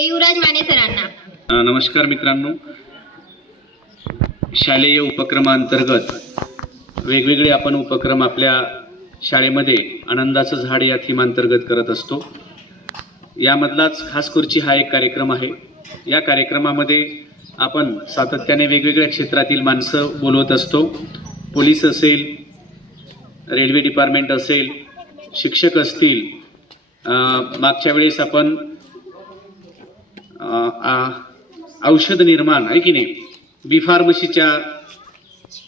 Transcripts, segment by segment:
युवराज माने सरांना. नमस्कार मित्रांनो. शालेय उपक्रमांतर्गत वेगवेगळे आपण उपक्रम आपल्या शाळेमध्ये आनंदाचं झाड या थीमांतर्गत करत असतो. यामधलाच खास खुर्ची हा एक कार्यक्रम आहे. या कार्यक्रमामध्ये आपण सातत्याने वेगवेगळ्या क्षेत्रातील माणसं बोलवत असतो. पोलीस असेल रेल्वे डिपार्टमेंट असेल शिक्षक असतील मागच्या वेळेस आपण औषध निर्माण आहे की नाही? बी फार्मसीच्या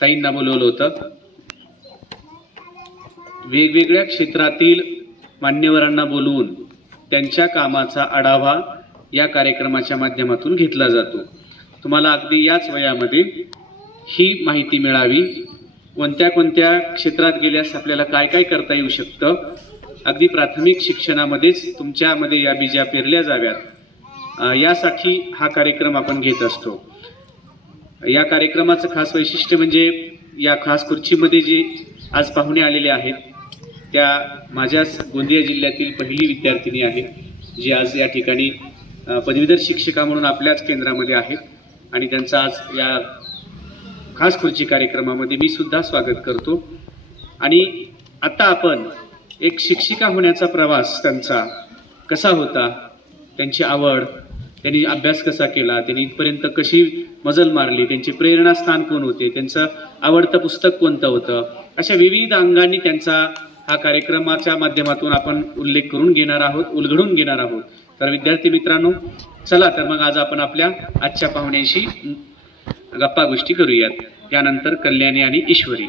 ताईंना बोलवलं होतं. वेगवेगळ्या क्षेत्रातील मान्यवरांना बोलवून त्यांच्या कामाचा आढावा या कार्यक्रमाच्या माध्यमातून घेतला जातो. तुम्हाला अगदी याच वयामध्ये ही माहिती मिळावी. कोणत्या कोणत्या क्षेत्रात गेल्यास आपल्याला काय काय करता येऊ शकतं? अगदी प्राथमिक शिक्षणामध्येच तुमच्यामध्ये या बीजा पेरल्या जाव्यात. यासाठी हा कार्यक्रम आपण घेत असतो. या कार्यक्रमाचं खास वैशिष्ट्य म्हणजे या खास खुर्चीमध्ये जे आज पाहुणे आलेले आहेत त्या माझ्याच गोंदिया जिल्ह्यातील पहिली विद्यार्थिनी आहे जी आज या ठिकाणी पदवीधर शिक्षिका म्हणून आपल्याच केंद्रामध्ये आहेत आणि त्यांचा आज या खास खुर्ची कार्यक्रमामध्ये मी सुद्धा स्वागत करतो. आणि आता आपण एक शिक्षिका होण्याचा प्रवास त्यांचा कसा होता त्यांची आवड त्यांनी अभ्यास कसा केला? त्यांनी इथपर्यंत कशी मजल मारली? त्यांचे प्रेरणास्थान कोण होते? त्यांचं आवडतं पुस्तक कोणतं होतं? अशा विविध अंगांनी त्यांचा हा कार्यक्रमाच्या माध्यमातून आपण उल्लेख करून घेणार आहोत उलगडून घेणार आहोत. तर विद्यार्थी मित्रांनो चला तर मग आज आपण आपल्या आजच्या पाहुण्यांशी गप्पा गोष्टी करूयात. त्यानंतर कल्याणी आणि ईश्वरी.